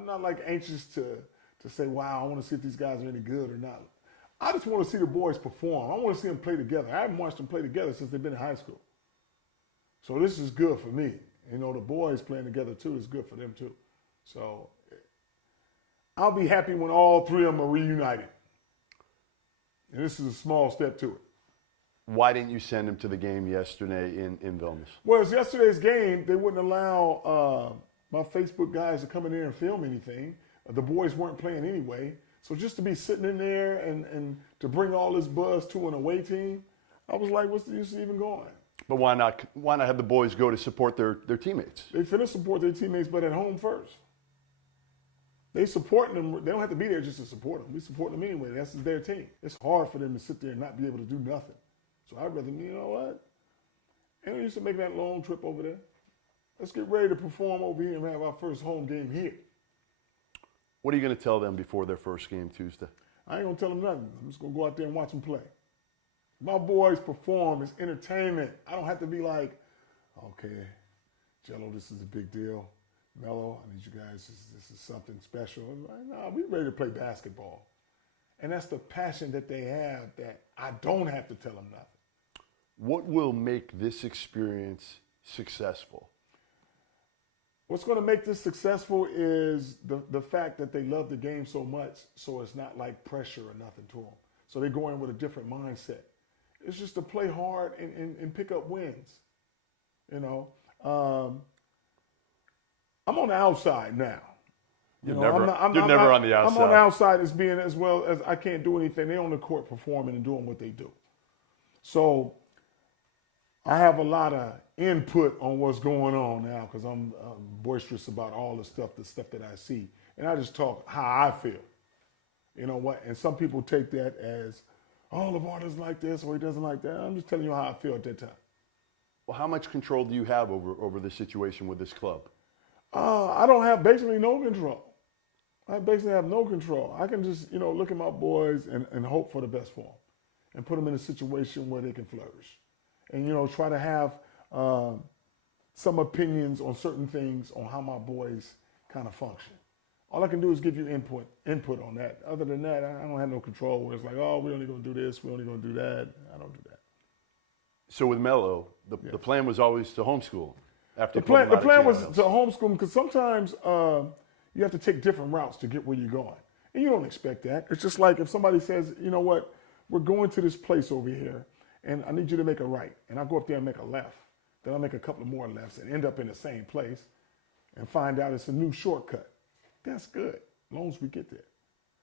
I'm not like anxious to say, wow, I want to see if these guys are any good or not. I just want to see the boys perform. I want to see them play together. I haven't watched them play together since they've been in high school. So this is good for me. You know, the boys playing together too is good for them too. So I'll be happy when all three of them are reunited. And this is a small step to it. Why didn't you send him to the game yesterday in Vilnius? Well, it's yesterday's game. They wouldn't allow my Facebook guys to come in there and film anything. The boys weren't playing anyway. So just to be sitting in there and to bring all this buzz to an away team, I was like, what's the use of even going? But why not have the boys go to support their teammates? They finna support their teammates, but at home first. They supporting them. They don't have to be there just to support them. We support them anyway. That's their team. It's hard for them to sit there and not be able to do nothing. So I'd rather, you know what? Ain't no use to make that long trip over there. Let's get ready to perform over here and have our first home game here. What are you going to tell them before their first game Tuesday? I ain't going to tell them nothing. I'm just going to go out there and watch them play. My boys perform. It's entertainment. I don't have to be like, okay, Jello, this is a big deal. Melo, I need you guys, this is something special. No, we're ready to play basketball. And that's the passion that they have that I don't have to tell them nothing. What will make this experience successful? What's going to make this successful is the fact that they love the game so much, so it's not like pressure or nothing to them. So they go in with a different mindset. It's just to play hard and pick up wins. You know, I'm on the outside now. You're never on the outside. I'm on the outside as being as well as I can't do anything. They're on the court performing and doing what they do. So I have a lot of input on what's going on now because I'm boisterous about all the stuff that I see. And I just talk how I feel. You know what? And some people take that as, oh, LaVar doesn't like this or he doesn't like that. I'm just telling you how I feel at that time. Well, how much control do you have over the situation with this club? I don't have basically no control. I basically have no control. I can just, look at my boys and hope for the best for them and put them in a situation where they can flourish. And, try to have some opinions on certain things on how my boys kind of function. All I can do is give you input on that. Other than that, I don't have no control where it's like, oh, we're only going to do this, we're only going to do that. I don't do that. So with Melo, the plan was always to homeschool. The plan was to homeschool because sometimes you have to take different routes to get where you're going. And you don't expect that. It's just like if somebody says, you know what, we're going to this place over here and I need you to make a right. And I go up there and make a left. Then I'll make a couple of more lefts and end up in the same place and find out it's a new shortcut. That's good, as long as we get there.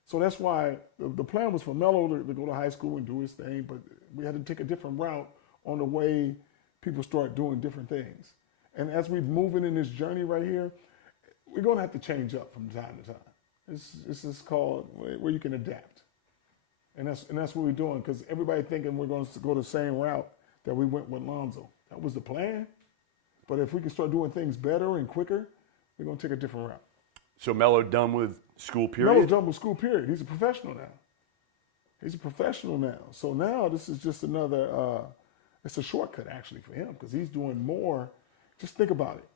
So that's why the plan was for Melo to go to high school and do his thing, but we had to take a different route on the way people start doing different things. And as we're moving in this journey right here, we're going to have to change up from time to time. It's just called where you can adapt. And that's what we're doing because everybody thinking we're going to go the same route that we went with Lonzo. That was the plan. But if we can start doing things better and quicker, we're going to take a different route. So Melo done with school period? Melo's done with school period. He's a professional now. So now this is just another, it's a shortcut actually for him because he's doing more. Just think about it.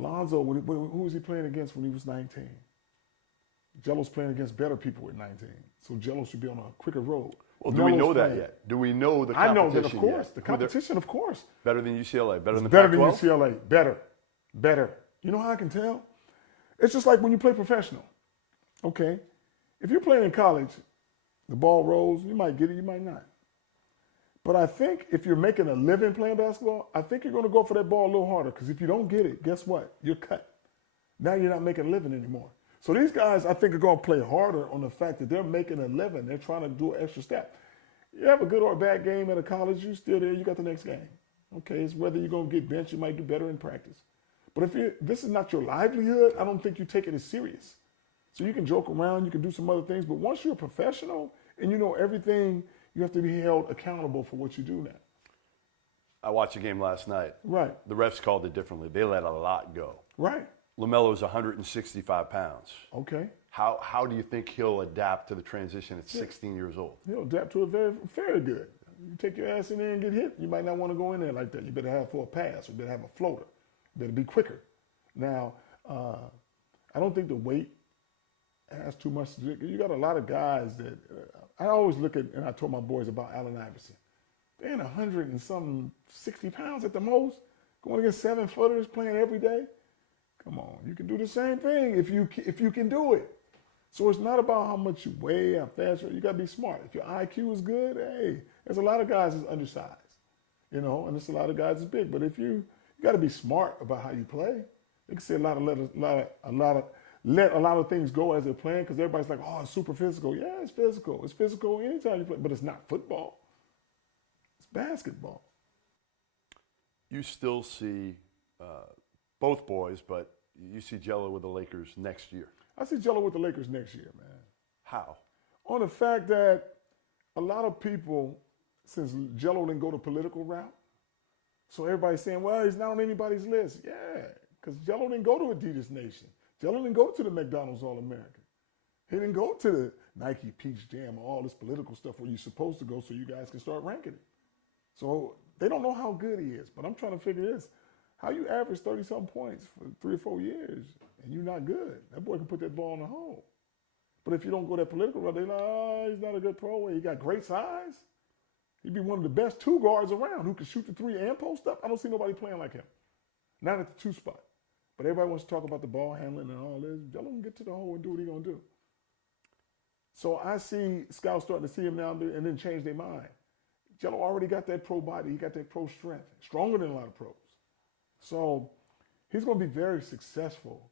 Lonzo, who was he playing against when he was 19? Jello's playing against better people at 19. So Jello should be on a quicker road. Well, do we know that yet? Do we know the competition I know that, of course. Yet? The competition, of course. Better than UCLA? Better than the Pac-12? Pac-12? Better than UCLA. Better. You know how I can tell? It's just like when you play professional. Okay? If you're playing in college, the ball rolls, you might get it, you might not. But I think if you're making a living playing basketball, I think you're going to go for that ball a little harder because if you don't get it, guess what? You're cut. Now you're not making a living anymore. So these guys, I think, are going to play harder on the fact that they're making a living. They're trying to do an extra step. You have a good or a bad game at a college, you're still there, you got the next game. Okay, it's whether you're going to get benched, you might do better in practice. But if this is not your livelihood, I don't think you take it as serious. So you can joke around, you can do some other things, but once you're a professional and you know everything, you have to be held accountable for what you do now. I watched a game last night. Right. The refs called it differently. They let a lot go. Right. LaMelo's 165 pounds. Okay. How do you think he'll adapt to the transition at 16 years old? He'll adapt to it very good. You take your ass in there and get hit, you might not want to go in there like that. You better have for a pass. You better have a floater. You better be quicker. Now, I don't think the weight has too much to do. You got a lot of guys that I always look at, and I told my boys about Allen Iverson. They're in 100 and some 60 pounds at the most, going against 7-footers, playing every day. Come on, you can do the same thing if you can do it. So it's not about how much you weigh, how fast you got to be smart. If your IQ is good, hey, there's a lot of guys that's undersized, and there's a lot of guys that's big. But if you got to be smart about how you play. You can say let a lot of things go as they're playing because everybody's like, oh, it's super physical. Yeah, it's physical. It's physical anytime you play, but it's not football. It's basketball. You still see both boys, but you see Jello with the Lakers next year. I see Jello with the Lakers next year, man. How? On the fact that a lot of people, since Jello didn't go the political route, so everybody's saying, well, he's not on anybody's list. Yeah, because Jello didn't go to Adidas Nation. Jello didn't go to the McDonald's All-American. He didn't go to the Nike Peach Jam or all this political stuff where you're supposed to go so you guys can start ranking it. So they don't know how good he is. But I'm trying to figure this. How you average 30-something points for 3 or 4 years and you're not good? That boy can put that ball in the hole. But if you don't go that political route, they're like, oh, he's not a good pro. He got great size. He'd be one of the best 2 guards around who can shoot the 3 and post up. I don't see nobody playing like him. Not at the 2 spot. But everybody wants to talk about the ball handling and all this. Jello can get to the hole and do what he's going to do. So I see scouts starting to see him now and then change their mind. Jello already got that pro body. He got that pro strength. Stronger than a lot of pros. So he's going to be very successful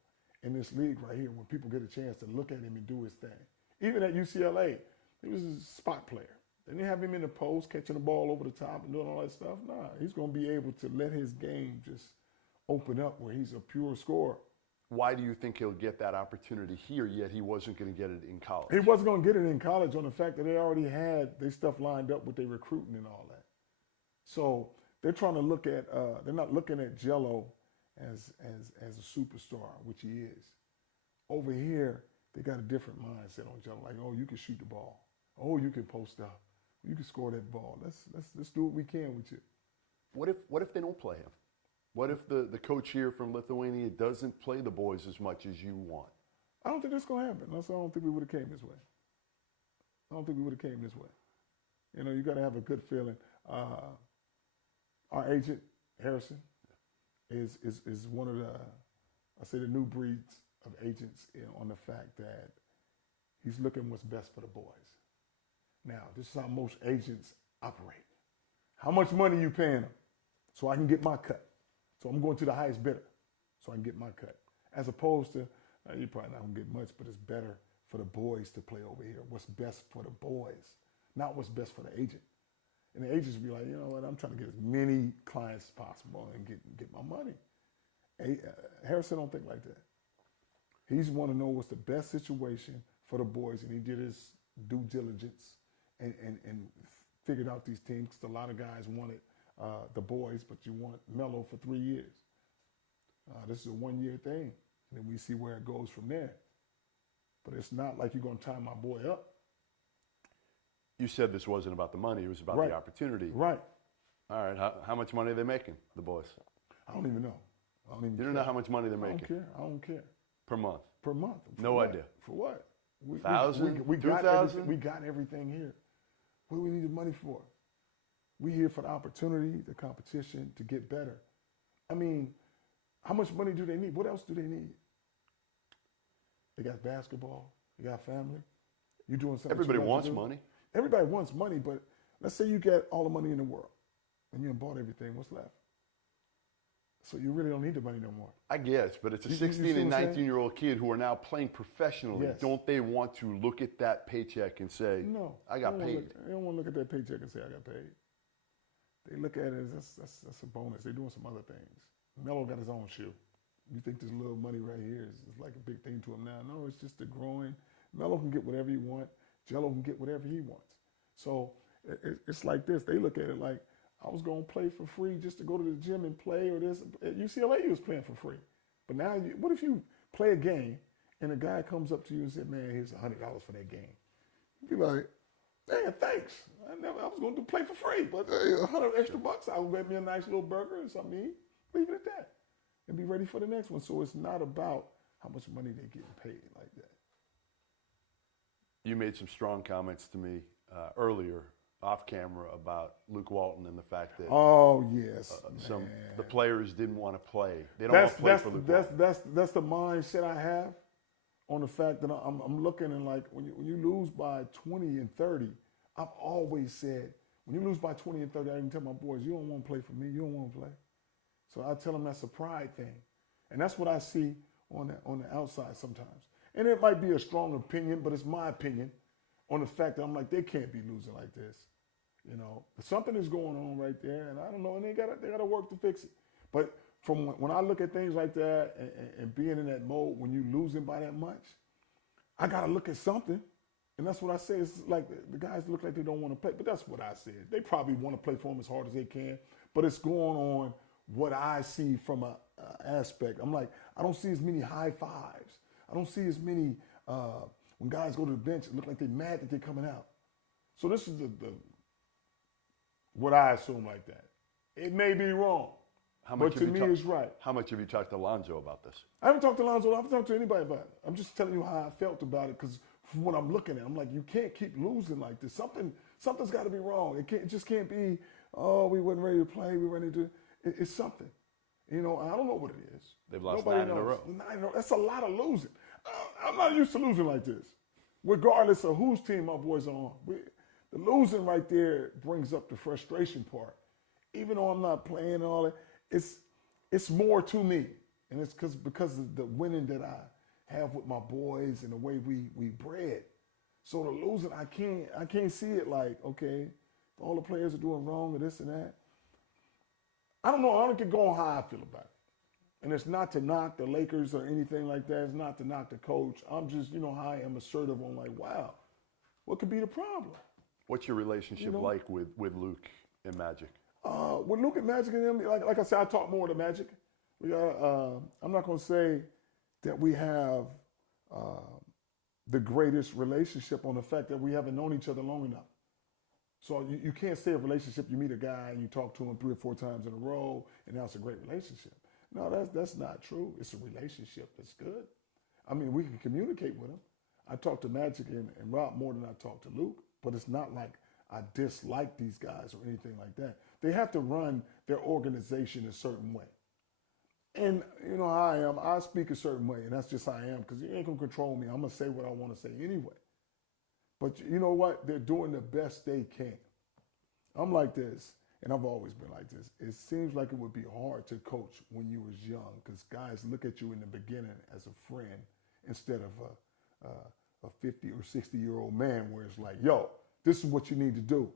in this league right here when people get a chance to look at him and do his thing. Even at UCLA, he was a spot player. They didn't have him in the post, catching the ball over the top and doing all that stuff. Nah, he's going to be able to let his game just open up where he's a pure scorer. Why do you think he'll get that opportunity here, yet he wasn't going to get it in college? He wasn't going to get it in college on the fact that they already had their stuff lined up with their recruiting and all that. So they're trying to look at, they're not looking at Jello as a superstar, which he is. Over here, they got a different mindset on Jello. Like, oh, you can shoot the ball. Oh, you can post up. You can score that ball. Let's do what we can with you. What if they don't play him? What if the coach here from Lithuania doesn't play the boys as much as you want? I don't think that's going to happen. I don't think we would have came this way. I don't think we would have came this way. You got to have a good feeling. Our agent, Harrison, is one of the new breeds of agents on the fact that he's looking what's best for the boys. Now, this is how most agents operate. How much money you paying them so I can get my cut? So I'm going to the highest bidder so I can get my cut. As opposed to, you're probably not going to get much, but it's better for the boys to play over here. What's best for the boys, not what's best for the agent. And the agents will be like, you know what, I'm trying to get as many clients as possible and get my money. Harrison don't think like that. He's want to know what's the best situation for the boys, and he did his due diligence and figured out these teams because a lot of guys wanted the boys, but you want Melo for 3 years. This is a 1-year thing, and then we see where it goes from there. But it's not like you're going to tie my boy up. You said this wasn't about the money; it was about the opportunity. Right. All right. How much money are they making, the boys? I don't even know. You don't know how much money they're making? I don't care. Per month? Per month. No idea. For what? 1,000? We 2,000? We got everything here. What do we need the money for? We're here for the opportunity, the competition, to get better. I mean, how much money do they need? What else do they need? They got basketball. They got family. You're doing something. Everybody wants money. Everybody wants money, but let's say you get all the money in the world and you bought everything. What's left? So you really don't need the money no more. I guess, but it's a 16 and 19-year-old kid who are now playing professionally. Yes. Don't they want to look at that paycheck and say, no, I got paid? They don't want to look at that paycheck and say, I got paid. They look at it as that's a bonus. They're doing some other things. Melo got his own shoe. You think this little money right here is like a big thing to him now? No, it's just a growing. Melo can get whatever he wants. Jello can get whatever he wants. So it's like this. They look at it like, I was going to play for free just to go to the gym and play, or this. At UCLA, you was playing for free. But now, what if you play a game and a guy comes up to you and said, man, here's $100 for that game? You'd be like, man, thanks. I was going to play for free, but $100 extra bucks, I'll get me a nice little burger and something to eat. Leave it at that and be ready for the next one. So it's not about how much money they're getting paid like that. You made some strong comments to me earlier off camera about Luke Walton and the fact that the players didn't want to play. They don't want to play for Luke Walton. That's the mindset I have on the fact that I'm looking and like when you lose by 20 and 30, I've always said when you lose by 20 and 30, I can tell my boys, you don't want to play for me, you don't want to play. So I tell them that's a pride thing, and that's what I see on the outside sometimes. And it might be a strong opinion, but it's my opinion on the fact that I'm like, they can't be losing like this. You know, something is going on right there, and I don't know, and they got to work to fix it. But from when I look at things like that and being in that mode, when you're losing by that much, I got to look at something. And that's what I say. It's like the guys look like they don't want to play, but that's what I said. They probably want to play for them as hard as they can, but it's going on what I see from an aspect. I'm like, I don't see as many high fives. I don't see as many, when guys go to the bench, it look like they're mad that they're coming out. So this is what I assume like that. It may be wrong, but to me it's right. How much have you talked to Lonzo about this? I haven't talked to Lonzo. I haven't talked to anybody about it. I'm just telling you how I felt about it because from what I'm looking at, I'm like, you can't keep losing like this. Something's got to be wrong. It just can't be, oh, we wasn't ready to play. We were ready to. It's something. You know, I don't know what it is. They've lost 9 in a row. 9 in a row. That's a lot of losing. I'm not used to losing like this, regardless of whose team my boys are on. The losing right there brings up the frustration part. Even though I'm not playing and all that, it's more to me, and it's because of the winning that I have with my boys and the way we bred. So the losing, I can't see it like, okay, all the players are doing wrong or this and that. I don't know. I don't get going how I feel about it. And it's not to knock the Lakers or anything like that. It's not to knock the coach. I'm just, you know, how I am assertive on like, wow, what could be the problem? What's your relationship like with Luke and Magic? With Luke and Magic and them, like I said, I talk more to Magic. We got, I'm not going to say that we have the greatest relationship on the fact that we haven't known each other long enough. So you can't say a relationship, you meet a guy and you talk to him 3 or 4 times in a row, and now it's a great relationship. No, that's not true. It's a relationship that's good. I mean, we can communicate with him. I talk to Magic and Rob more than I talk to Luke, but it's not like I dislike these guys or anything like that. They have to run their organization a certain way. And you know how I am. I speak a certain way, and that's just how I am, because you ain't going to control me. I'm going to say what I want to say anyway. But you know what? They're doing the best they can. I'm like this, and I've always been like this. It seems like it would be hard to coach when you was young, because guys look at you in the beginning as a friend instead of a 50 or 60-year-old man where it's like, yo, this is what you need to do.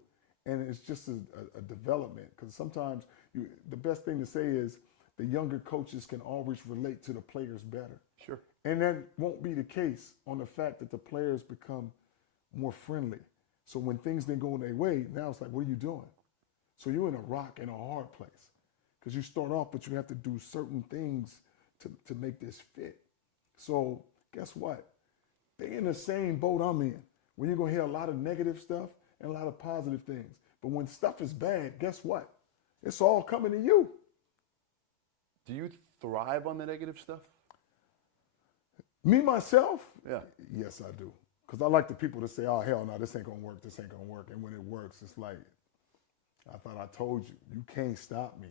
And it's just a development, because sometimes the best thing to say is the younger coaches can always relate to the players better. Sure. And that won't be the case on the fact that the players become more friendly. So when things didn't go their way, now it's like, what are you doing? So you're in a rock and a hard place, because you start off, but you have to do certain things to make this fit. So guess what? They're in the same boat I'm in. When you're going to hear a lot of negative stuff and a lot of positive things. But when stuff is bad, guess what? It's all coming to you. Do you thrive on the negative stuff? Me, myself? Yeah. Yes, I do. Because I like the people that say, oh, hell no, this ain't going to work, this ain't going to work. And when it works, it's like, I thought I told you, you can't stop me.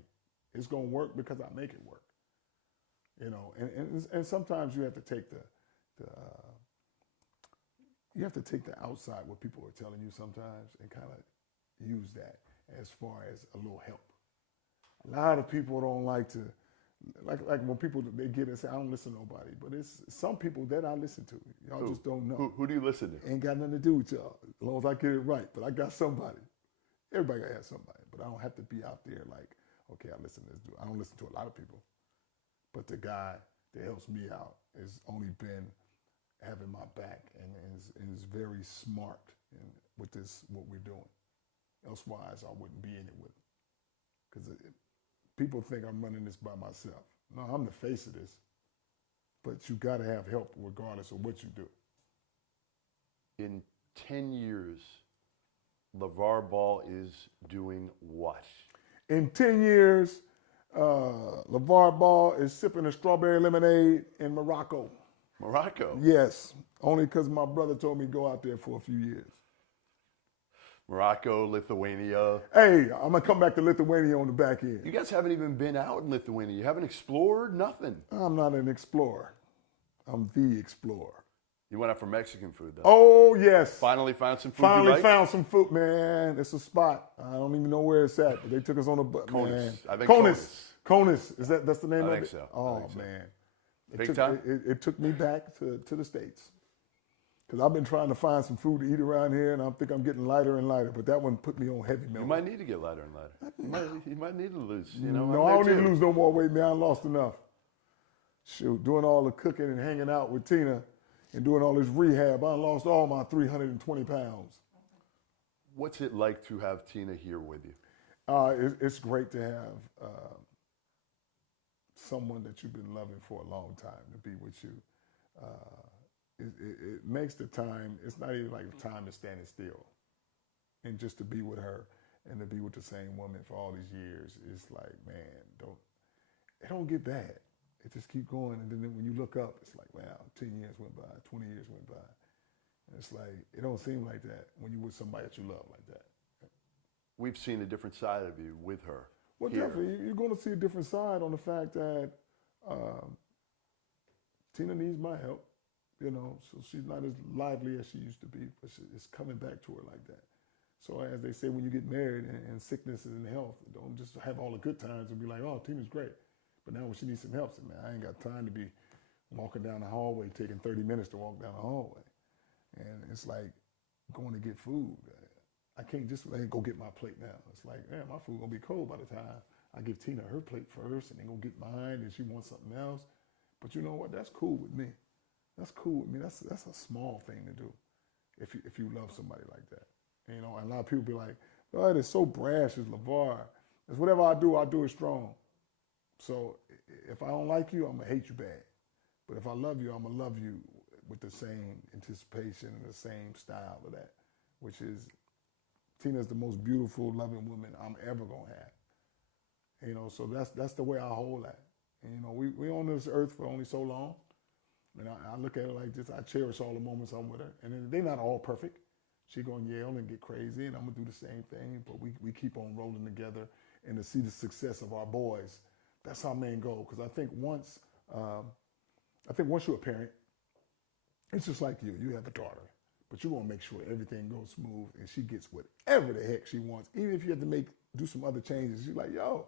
It's going to work because I make it work. You know, and sometimes you have to take you have to take the outside, what people are telling you sometimes, and kind of use that as far as a little help. A lot of people don't like to, like when people, they get and say, I don't listen to nobody. But it's some people that I listen to. Y'all just don't know. Who do you listen to? Ain't got nothing to do with y'all, as long as I get it right. But I got somebody. Everybody got to have somebody. But I don't have to be out there like, okay, I listen to this dude. I don't listen to a lot of people. But the guy that helps me out has only been having my back and is very smart with this, what we're doing. Elsewise, I wouldn't be in it with him. Because people think I'm running this by myself. No, I'm the face of this. But you got to have help regardless of what you do. In 10 years, LaVar Ball is doing what? In 10 years, LaVar Ball is sipping a strawberry lemonade in Morocco. Morocco? Yes. Only because my brother told me to go out there for a few years. Morocco, Lithuania. Hey, I'm going to come back to Lithuania on the back end. You guys haven't even been out in Lithuania. You haven't explored nothing. I'm not an explorer. I'm the explorer. You went out for Mexican food, though. Oh, yes. Finally found some food Finally you like? found some food, man. It's a spot. I don't even know where it's at, but they took us on a bus. Conus. I think Conus. That's the name of it? I think so. Oh, man. Big time? It took me back to the States. Because I've been trying to find some food to eat around here, and I think I'm getting lighter and lighter. But that one put me on heavy milk. You might need to get lighter and lighter. You might need to lose. No, I don't need to lose no more weight, man. I lost enough. Shoot, doing all the cooking and hanging out with Tina and doing all this rehab, I lost all my 320 pounds. What's it like to have Tina here with you? It's great to have someone that you've been loving for a long time to be with you. It makes the time, it's not even like the time is standing still. And just to be with her and to be with the same woman for all these years, it's like, man, it don't get bad. It just keep going. And then when you look up, it's like, wow, 10 years went by, 20 years went by. And it's like, it don't seem like that when you're with somebody that you love like that. We've seen a different side of you with her. Well, here. definitely, you're going to see a different side on the fact that Tina needs my help. So she's not as lively as she used to be, but it's coming back to her like that. So as they say, when you get married and sickness and health, don't just have all the good times and be like, oh, Tina's great. But now when she needs some help, man, I ain't got time to be walking down the hallway, taking 30 minutes to walk down the hallway. And it's like going to get food. I can't just go get my plate now. It's like, man, my food gonna be cold by the time I give Tina her plate first and then go get mine and she wants something else. But you know what? That's cool with me. That's cool with me. That's a small thing to do if you love somebody like that. And a lot of people be like, oh, it's so brash, it's LaVar. It's whatever I do it strong. So if I don't like you, I'm going to hate you bad. But if I love you, I'm going to love you with the same anticipation and the same style of that, which is Tina's the most beautiful, loving woman I'm ever going to have. So that's the way I hold that. And, we on this earth for only so long. And I look at it like this. I cherish all the moments I'm with her. And they're not all perfect. She going to yell and get crazy, and I'm going to do the same thing. But we keep on rolling together. And to see the success of our boys, that's our main goal. Because I think once you're a parent, it's just like you. You have a daughter. But you want to make sure everything goes smooth and she gets whatever the heck she wants. Even if you have to do some other changes, you're like, yo.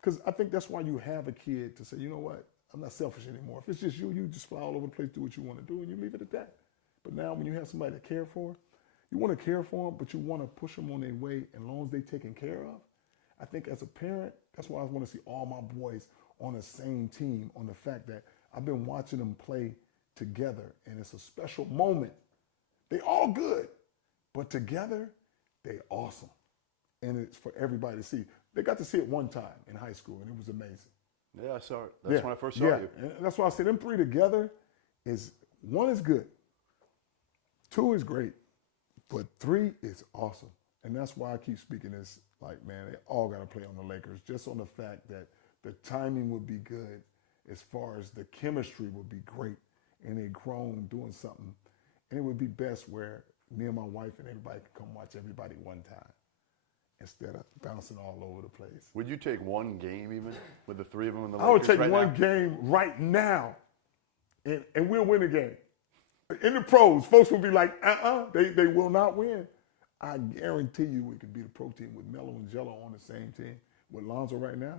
Because I think that's why you have a kid to say, you know what? I'm not selfish anymore. If it's just you just fly all over the place, do what you want to do, and you leave it at that. But now when you have somebody to care for, you want to care for them, but you want to push them on their way, and as long as they're taken care of. I think as a parent, that's why I want to see all my boys on the same team, on the fact that I've been watching them play together, and it's a special moment. They all good, but together, they awesome. And it's for everybody to see. They got to see it one time in high school, and it was amazing. Yeah, I saw it. That's when I first saw you. And that's why I said them three together one is good, two is great, but three is awesome. And that's why I keep speaking this, like, man, they all got to play on the Lakers, just on the fact that the timing would be good as far as the chemistry would be great, and they grown doing something. And it would be best where me and my wife and everybody could come watch everybody one time, instead of bouncing all over the place. Would you take one game even with the three of them in the Lakers? I would take one now? game right now, and we'll win the game. In the pros, folks will be like, they will not win. I guarantee you we could be the pro team with LaMelo and Liangelo on the same team with Lonzo right now.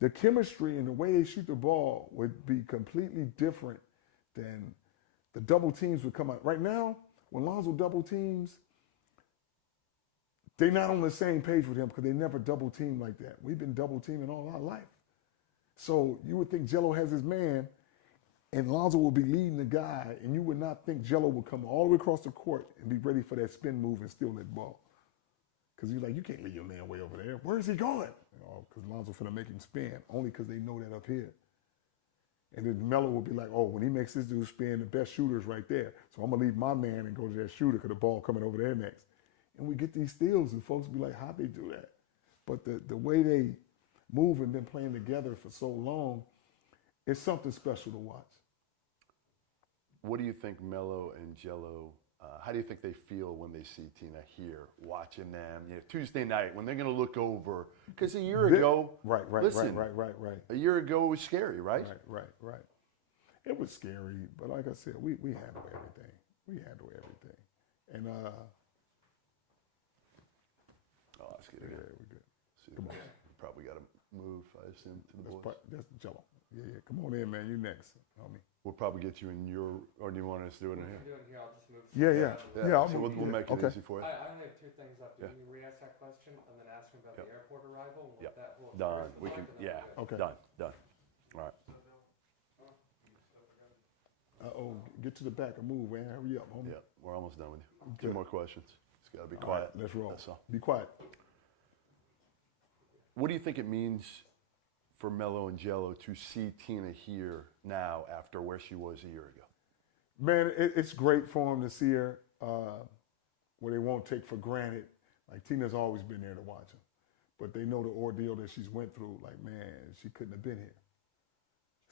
The chemistry and the way they shoot the ball would be completely different than the double teams would come out. Right now, when Lonzo double teams, they're not on the same page with him because they never double team like that. We've been double teaming all our life. So you would think Jello has his man and Lonzo will be leading the guy, and you would not think Jello would come all the way across the court and be ready for that spin move and steal that ball. Because you're like, you can't leave your man way over there. Where is he going? Because Lonzo's finna make him spin, only because they know that up here. And then Melo will be like, oh, when he makes this dude spin, the best shooter's right there. So I'm going to leave my man and go to that shooter because the ball coming over there next. And we get these steals, and folks be like, how'd they do that? But the way they move and been playing together for so long, it's something special to watch. What do you think Melo and Jello, how do you think they feel when they see Tina here, watching them, Tuesday night, when they're going to look over? Because a year ago, right. A year ago it was scary, right? Right. It was scary, but like I said, we handle everything. And oh, that's good. Yeah, we're good. See, Come on. You probably got to move, I assume, to the boys. That's Jello. Yeah. Come on in, man. You next, homie. We'll probably get you in your, or do you want us to do it in here? Here, I'll just move. Yeah. So we'll make it easy for you. I only have two things up. Can you re-ask that question and then ask him about the airport arrival? And what that whole Done. experience was We like, can, and then we're good. Okay. Done. All right. Get to the back and move, man. Hurry up, homie. Yeah, we're almost done with you. Okay. Two more questions. It's got to be All quiet. right, let's roll. That's all. Be quiet. What do you think it means for Melo and Jello to see Tina here now after where she was a year ago? Man, it's great for them to see her where they won't take for granted. Like, Tina's always been there to watch them. But they know the ordeal that she's went through. Like, man, she couldn't have been here.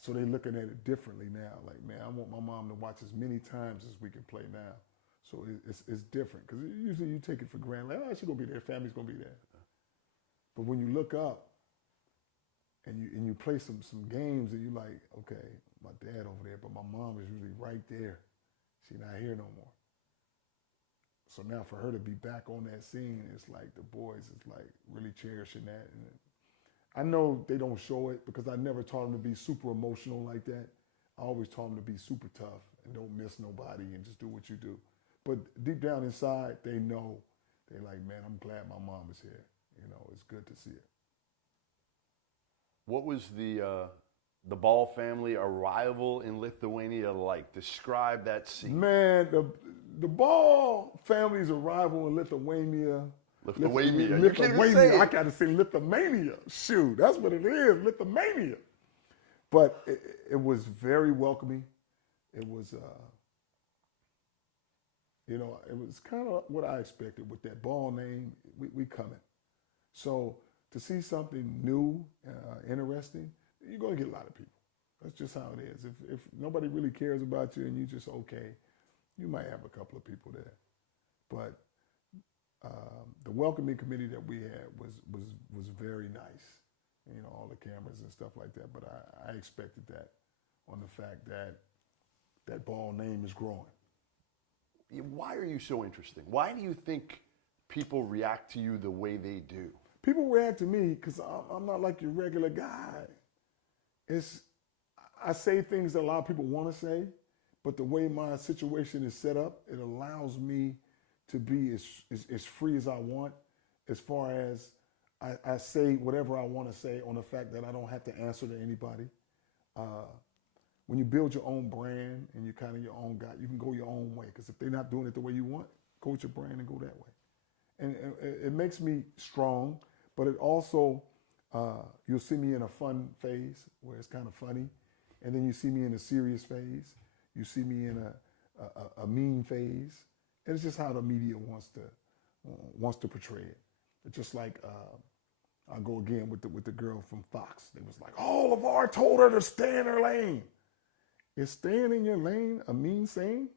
So they're looking at it differently now. Like, man, I want my mom to watch as many times as we can play now. So it's different. Because usually you take it for granted. Like, oh, she's going to be there. Family's going to be there. But when you look up and you play some games and you're like, okay, my dad over there, but my mom is really right there. She's not here no more. So now for her to be back on that scene, it's like the boys is like really cherishing that. And I know they don't show it because I never taught them to be super emotional like that. I always taught them to be super tough and don't miss nobody and just do what you do. But deep down inside, they know. They're like, man, I'm glad my mom is here. It's good to see it. What was the Ball family arrival in Lithuania like? Describe that scene. Man, the Ball family's arrival in Lithuania. Lithuania. You can't even say it. I got to say Lithuania. Shoot, that's what it is, Lithuania. But it was very welcoming. It was, it was kind of what I expected with that Ball name. We coming. So to see something new, interesting, you're going to get a lot of people. That's just how it is. If nobody really cares about you and you just okay, you might have a couple of people there. But the welcoming committee that we had was very nice. All the cameras and stuff like that. But I expected that on the fact that Ball name is growing. Why are you so interesting? Why do you think people react to you the way they do? People react to me because I'm not like your regular guy. I say things that a lot of people want to say, but the way my situation is set up, it allows me to be as free as I want, as far as I say whatever I want to say on the fact that I don't have to answer to anybody. When you build your own brand and you're kind of your own guy, you can go your own way. Because if they're not doing it the way you want, go with your brand and go that way. And it makes me strong, but it also, you'll see me in a fun phase where it's kind of funny. And then you see me in a serious phase. You see me in a mean phase. And it's just how the media wants to portray it. It's just like, I'll go again with the girl from Fox. They was like, oh, LaVar told her to stay in her lane. Is staying in your lane a mean saying?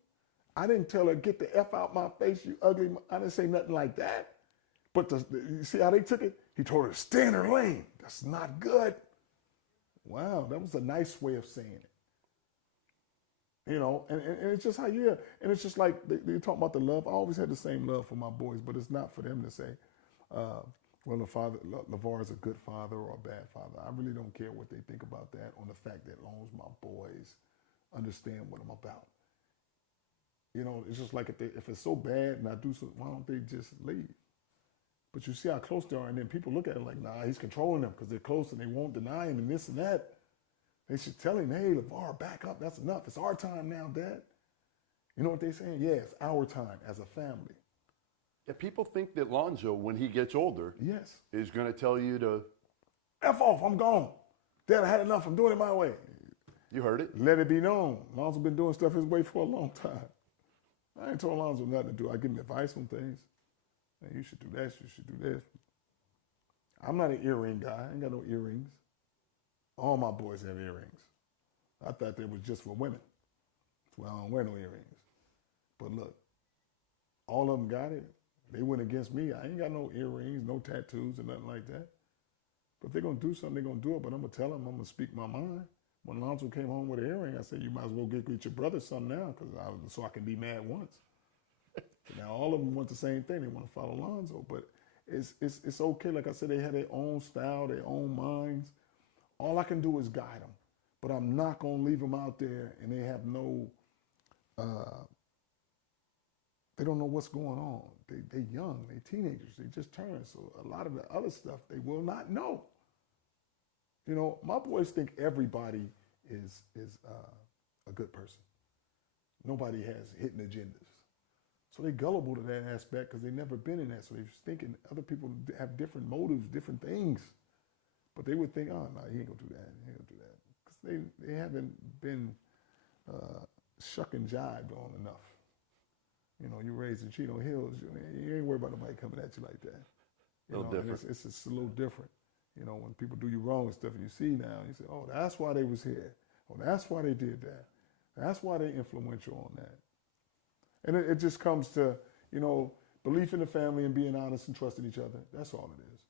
I didn't tell her, get the F out my face, you ugly. I didn't say nothing like that. But you see how they took it? He told her to stay in her lane. That's not good. Wow, that was a nice way of saying it. And it's just how you are. And it's just like they talk about the love. I always had the same love for my boys, but it's not for them to say, well, LaVar is a good father or a bad father. I really don't care what they think about that on the fact that as long as my boys understand what I'm about. It's just like if it's so bad and I do so, why don't they just leave? But you see how close they are, and then people look at it like, nah, he's controlling them because they're close and they won't deny him and this and that. They should tell him, hey, LaVar, back up. That's enough. It's our time now, Dad. You know what they're saying? Yeah, it's our time as a family. Yeah, people think that Lonzo, when he gets older, yes, is going to tell you to F off, I'm gone. Dad, I had enough. I'm doing it my way. You heard it. Let it be known. Lonzo been doing stuff his way for a long time. I ain't told Lonzo nothing to do. I give him advice on things. Man, you should do that. You should do this. I'm not an earring guy. I ain't got no earrings. All my boys have earrings. I thought they was just for women. well, I don't wear no earrings. But look, all of them got it. They went against me. I ain't got no earrings, no tattoos, or nothing like that. But if they're going to do something, they're going to do it. But I'm going to tell them, I'm going to speak my mind. When Lonzo came home with an earring, I said, you might as well get your brother something now so I can be mad once. Now, all of them want the same thing. They want to follow Lonzo. But it's okay. Like I said, they have their own style, their own minds. All I can do is guide them. But I'm not going to leave them out there and they have no, they don't know what's going on. They're young, they're teenagers, they just turned. So a lot of the other stuff they will not know. You know, my boys think everybody is a good person. Nobody has hidden agendas. So they're gullible to that aspect because they've never been in that. So they're thinking other people have different motives, different things. But they would think, oh, no, he ain't going to do that. He ain't going to do that. Because they haven't been shuck and jived on enough. You know, you raised in Chino Hills, you ain't worried about nobody coming at you like that. A little different. It's just a little different. You know, when people do you wrong and stuff, and you see now, you say, oh, that's why they was here. Oh, that's why they did that. That's why they influential on that. And it just comes to, you know, belief in the family and being honest and trusting each other. That's all it is.